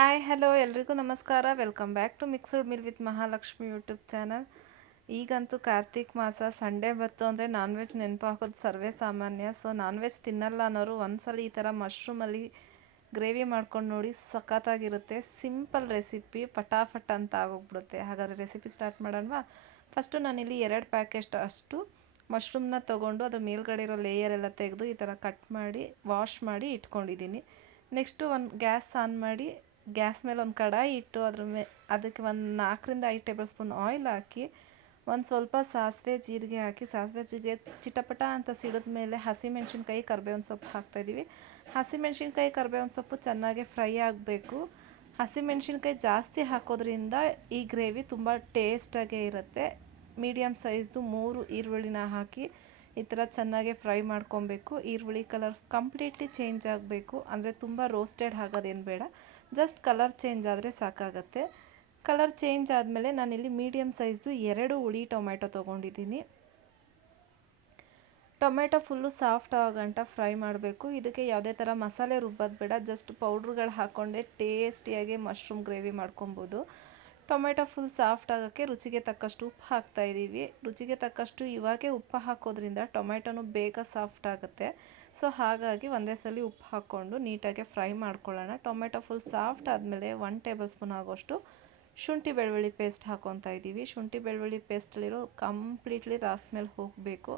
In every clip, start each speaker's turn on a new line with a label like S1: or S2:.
S1: Hi hello ಎಲ್ರಿಗೂ ನಮಸ್ಕಾರ. Welcome back to mixed meal with Mahalakshmi YouTube channel ಈಗಂತೂ ಕಾರ್ತಿಕ್ ಮಾಸ ಸಂಡೇ ಬಂತು ಅಂದರೆ ನಾನ್ ವೆಜ್ ನೆನಪು ಹಾಕೋದು ಸರ್ವೇ ಸಾಮಾನ್ಯ. ಸೊ ನಾನ್ ವೆಜ್ ತಿನ್ನಲ್ಲ ಅನ್ನೋರು ಒಂದ್ಸಲ ಈ ಥರ ಮಶ್ರೂಮಲ್ಲಿ ಗ್ರೇವಿ ಮಾಡ್ಕೊಂಡು ನೋಡಿ ಸಖತ್ತಾಗಿರುತ್ತೆ. ಸಿಂಪಲ್ ರೆಸಿಪಿ ಪಟಾಫಟ್ ಅಂತ ಆಗೋಗ್ಬಿಡುತ್ತೆ. ಹಾಗಾದರೆ ರೆಸಿಪಿ ಸ್ಟಾರ್ಟ್ ಮಾಡೋಣವಾ? ಫಸ್ಟು ನಾನಿಲ್ಲಿ ಎರಡು ಪ್ಯಾಕೆಟ್ ಅಷ್ಟು ಮಶ್ರೂಮ್ನ ತೊಗೊಂಡು ಅದ್ರ ಮೇಲ್ಗಡೆ ಇರೋ ಲೇಯರ್ ಎಲ್ಲ ತೆಗೆದು ಈ ಥರ ಕಟ್ ಮಾಡಿ ವಾಶ್ ಮಾಡಿ ಇಟ್ಕೊಂಡಿದ್ದೀನಿ. ನೆಕ್ಸ್ಟು ಒಂದು ಗ್ಯಾಸ್ ಆನ್ ಮಾಡಿ ಗ್ಯಾಸ್ ಮೇಲೆ ಒಂದು ಕಡಾಯಿ ಇಟ್ಟು ಅದ್ರ ಮೇ, ಅದಕ್ಕೆ ಒಂದು ನಾಲ್ಕರಿಂದ ಐದು ಟೇಬಲ್ ಸ್ಪೂನ್ ಆಯಿಲ್ ಹಾಕಿ, ಒಂದು ಸ್ವಲ್ಪ ಸಾಸಿವೆ ಜೀರಿಗೆ ಹಾಕಿ, ಸಾಸಿವೆ ಜೀರಿಗೆ ಚಿಟಪಟ ಅಂತ ಸಿಡಿದ ಮೇಲೆ ಹಸಿಮೆಣ್ಸಿನ್ಕಾಯಿ ಕರ್ಬೇವಿನ ಸೊಪ್ಪು ಹಾಕ್ತಾಯಿದ್ದೀವಿ ಹಸಿಮೆಣ್ಸಿನ್ಕಾಯಿ ಕರ್ಬೇವಿನ ಸೊಪ್ಪು ಚೆನ್ನಾಗಿ ಫ್ರೈ ಆಗಬೇಕು. ಹಸಿಮೆಣ್ಸಿನ್ಕಾಯಿ ಜಾಸ್ತಿ ಹಾಕೋದ್ರಿಂದ ಈ ಗ್ರೇವಿ ತುಂಬ ಟೇಸ್ಟಾಗೇ ಇರುತ್ತೆ. ಮೀಡಿಯಮ್ ಸೈಜ್ದು ಮೂರು ಈರುಳ್ಳಿನ ಹಾಕಿ ಈ ಥರ ಚೆನ್ನಾಗಿ ಫ್ರೈ ಮಾಡ್ಕೊಬೇಕು. ಈರುಳ್ಳಿ ಕಲರ್ ಕಂಪ್ಲೀಟ್ಲಿ ಚೇಂಜ್ ಆಗಬೇಕು. ಅಂದರೆ ತುಂಬ ರೋಸ್ಟೆಡ್ ಆಗೋದೇನು ಬೇಡ. ಜಸ್ಟ್ ಕಲರ್ ಚೇಂಜ್ ಆದರೆ ಸಾಕಾಗತ್ತೆ. ಕಲರ್ ಚೇಂಜ್ ಆದಮೇಲೆ ನಾನಿಲ್ಲಿ ಮೀಡಿಯಮ್ ಸೈಜ್ದು ಎರಡು ಹುಳಿ ಟೊಮೆಟೊ ತೊಗೊಂಡಿದ್ದೀನಿ. ಟೊಮೆಟೊ ಫುಲ್ಲು ಸಾಫ್ಟ್ ಆಗಂಟ ಫ್ರೈ ಮಾಡಬೇಕು. ಇದಕ್ಕೆ ಯಾವುದೇ ಥರ ಮಸಾಲೆ ರುಬ್ಬೋದು ಬೇಡ. ಜಸ್ಟ್ ಪೌಡ್ರುಗಳು ಹಾಕ್ಕೊಂಡೆ ಟೇಸ್ಟಿಯಾಗಿ ಮಶ್ರೂಮ್ ಗ್ರೇವಿ ಮಾಡ್ಕೊಬೋದು. ಟೊಮೆಟೊ ಫುಲ್ ಸಾಫ್ಟ್ ಆಗೋಕ್ಕೆ ರುಚಿಗೆ ತಕ್ಕಷ್ಟು ಉಪ್ಪು ಹಾಕ್ತಾ ಇದ್ದೀವಿ. ರುಚಿಗೆ ತಕ್ಕಷ್ಟು ಇವಾಗೆ ಉಪ್ಪು ಹಾಕೋದ್ರಿಂದ ಟೊಮೆಟೊನು ಬೇಗ ಸಾಫ್ಟ್ ಆಗುತ್ತೆ. ಸೊ ಹಾಗಾಗಿ ಒಂದೇ ಸಲ ಉಪ್ಪು ಹಾಕ್ಕೊಂಡು ನೀಟಾಗಿ ಫ್ರೈ ಮಾಡ್ಕೊಳ್ಳೋಣ. ಟೊಮೆಟೊ ಫುಲ್ ಸಾಫ್ಟ್ ಆದಮೇಲೆ ಒನ್ ಟೇಬಲ್ ಸ್ಪೂನ್ ಆಗೋಷ್ಟು ಶುಂಠಿ ಬೆಳ್ಳುಳ್ಳಿ ಪೇಸ್ಟ್ ಹಾಕೊತಾ ಇದ್ದೀವಿ. ಶುಂಠಿ ಬೆಳ್ಳುಳ್ಳಿ ಪೇಸ್ಟಲ್ಲಿರೋ ಕಂಪ್ಲೀಟ್ಲಿ ರಾಸ್ ಮೇಲೆ ಹೋಗಬೇಕು.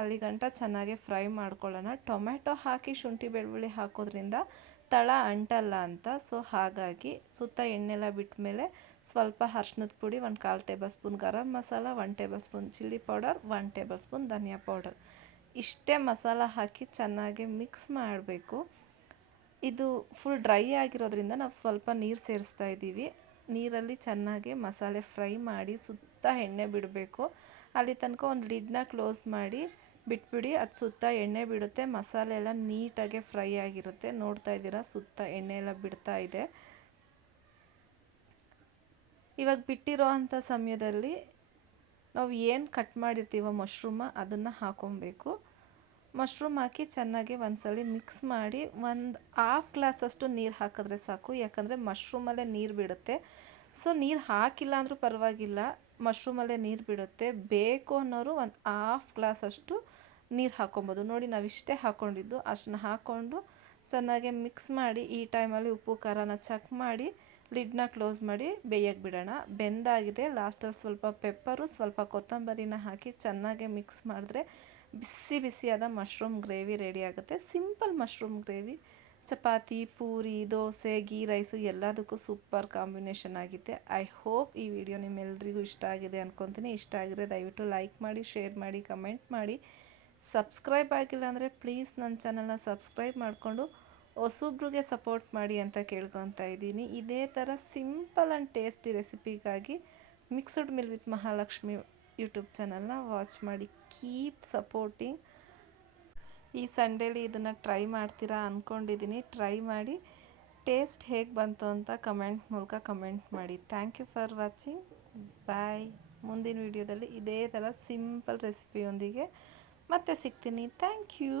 S1: ಅಲ್ಲಿ ಗಂಟ ಚೆನ್ನಾಗಿ ಫ್ರೈ ಮಾಡ್ಕೊಳ್ಳೋಣ. ಟೊಮೆಟೊ ಹಾಕಿ ಶುಂಠಿ ಬೆಳ್ಳುಳ್ಳಿ ಹಾಕೋದ್ರಿಂದ ತಳ ಅಂಟಲ್ಲ ಅಂತ. ಸೊ ಹಾಗಾಗಿ ಸುತ್ತ ಎಣ್ಣೆಲ್ಲ ಬಿಟ್ಟ ಮೇಲೆ ಸ್ವಲ್ಪ ಅರ್ಶಿನದ ಪುಡಿ, ಒಂದು ಕಾಲು tablespoon garam masala one tablespoon chilli powder one tablespoon ಧನಿಯಾ ಪೌಡರ್. ಇಷ್ಟೇ ಮಸಾಲ ಹಾಕಿ ಚೆನ್ನಾಗಿ ಮಿಕ್ಸ್ ಮಾಡಬೇಕು. ಇದು ಫುಲ್ ಡ್ರೈ ಆಗಿರೋದ್ರಿಂದ ನಾವು ಸ್ವಲ್ಪ ನೀರು ಸೇರಿಸ್ತಾ ಇದ್ದೀವಿ. ನೀರಲ್ಲಿ ಚೆನ್ನಾಗಿ ಮಸಾಲೆ ಫ್ರೈ ಮಾಡಿ ಸುತ್ತ ಎಣ್ಣೆ ಬಿಡಬೇಕು. ಅಲ್ಲಿ ತನಕ ಒಂದು ಲಿಡ್ನ ಕ್ಲೋಸ್ ಮಾಡಿ ಬಿಟ್ಬಿಡಿ, ಅದು ಸುತ್ತ ಎಣ್ಣೆ ಬಿಡುತ್ತೆ, ಮಸಾಲೆ ಎಲ್ಲ ನೀಟಾಗಿ ಫ್ರೈ ಆಗಿರುತ್ತೆ. ನೋಡ್ತಾ ಇದ್ದೀರಾ, ಸುತ್ತ ಎಣ್ಣೆ ಎಲ್ಲ ಬಿಡ್ತಾ ಇದೆ. ಇವಾಗ ಬಿಟ್ಟಿರೋ ಅಂಥ ಸಮಯದಲ್ಲಿ ನಾವು ಏನು ಕಟ್ ಮಾಡಿರ್ತೀವೋ ಮಶ್ರೂಮ, ಅದನ್ನು ಹಾಕೊಬೇಕು. ಮಶ್ರೂಮ್ ಹಾಕಿ ಚೆನ್ನಾಗಿ ಒಂದ್ಸಲಿ ಮಿಕ್ಸ್ ಮಾಡಿ ಒಂದು ಹಾಫ್ ಗ್ಲಾಸಷ್ಟು ನೀರು ಹಾಕಿದ್ರೆ ಸಾಕು. ಯಾಕಂದರೆ ಮಶ್ರೂಮಲ್ಲೇ ನೀರು ಬಿಡುತ್ತೆ. ಸೊ ನೀರು ಹಾಕಿಲ್ಲ ಅಂದರೂ ಪರವಾಗಿಲ್ಲ. ಮಶ್ರೂಮಲ್ಲೇ ನೀರು ಬಿಡುತ್ತೆ. ಬೇಕು ಅನ್ನೋರು ಒಂದು ಹಾಫ್ ಗ್ಲಾಸಷ್ಟು ನೀರು ಹಾಕೊಬೋದು. ನೋಡಿ ನಾವು ಇಷ್ಟೇ ಹಾಕ್ಕೊಂಡಿದ್ದು ಅಷ್ಟನ್ನ ಹಾಕ್ಕೊಂಡು ಚೆನ್ನಾಗಿ ಮಿಕ್ಸ್ ಮಾಡಿ ಈ ಟೈಮಲ್ಲಿ ಉಪ್ಪು, ಖಾರನ ಚೆಕ್ ಮಾಡಿ ಲಿಡ್ನ ಕ್ಲೋಸ್ ಮಾಡಿ ಬೇಯಕ್ಕೆ ಬಿಡೋಣ. ಬೆಂದಾಗಿದೆ. ಲಾಸ್ಟಲ್ಲಿ ಸ್ವಲ್ಪ ಪೆಪ್ಪರು ಸ್ವಲ್ಪ ಕೊತ್ತಂಬರಿನ ಹಾಕಿ ಚೆನ್ನಾಗಿ ಮಿಕ್ಸ್ ಮಾಡಿದ್ರೆ ಬಿಸಿ ಬಿಸಿಯಾದ ಮಶ್ರೂಮ್ ಗ್ರೇವಿ ರೆಡಿ ಆಗುತ್ತೆ. Simple mushroom gravy. Chapati, puri, dosa, ghee, rice ಎಲ್ಲದಕ್ಕೂ ಸೂಪರ್ ಕಾಂಬಿನೇಷನ್ ಆಗಿದೆ ಐ ಹೋಪ್ ಈ ವಿಡಿಯೋ ನಿಮ್ಮೆಲ್ಲರಿಗೂ ಇಷ್ಟ ಆಗಿದೆ ಅಂದ್ಕೊತೀನಿ ಇಷ್ಟ ಆಗಿದ್ರೆ ದಯವಿಟ್ಟು ಲೈಕ್ ಮಾಡಿ ಶೇರ್ ಮಾಡಿ ಕಮೆಂಟ್ ಮಾಡಿ. ಸಬ್ಸ್ಕ್ರೈಬ್ ಆಗಿಲ್ಲ ಅಂದರೆ ಪ್ಲೀಸ್ ನನ್ನ ಚಾನಲ್ನ ಸಬ್ಸ್ಕ್ರೈಬ್ ಮಾಡಿಕೊಂಡು ಹೊಸೊಬ್ರಿಗೆ ಸಪೋರ್ಟ್ ಮಾಡಿ ಅಂತ ಕೇಳ್ಕೊತಾ ಇದ್ದೀನಿ. ಇದೇ ಥರ simple and tasty ರೆಸಿಪಿಗಾಗಿ mixed meal with Mahalakshmi YouTube ಚಾನಲ್ನ ವಾಚ್ ಮಾಡಿ. ಕೀಪ್ ಸಪೋರ್ಟಿಂಗ್ ಈ ಸಂಡೇಲಿ ಇದನ್ನು ಟ್ರೈ ಮಾಡ್ತೀರಾ ಅಂದ್ಕೊಂಡಿದ್ದೀನಿ ಟ್ರೈ ಮಾಡಿ. ಟೇಸ್ಟ್ ಹೇಗೆ ಬಂತು ಅಂತ ಕಮೆಂಟ್ ಮೂಲಕ ಕಮೆಂಟ್ ಮಾಡಿ. Thank you for watching. Bye. ಮುಂದಿನ ವೀಡಿಯೋದಲ್ಲಿ ಇದೇ ಥರ ಸಿಂಪಲ್ ರೆಸಿಪಿಯೊಂದಿಗೆ ಮತ್ತೆ ಸಿಗ್ತೀನಿ. Thank you.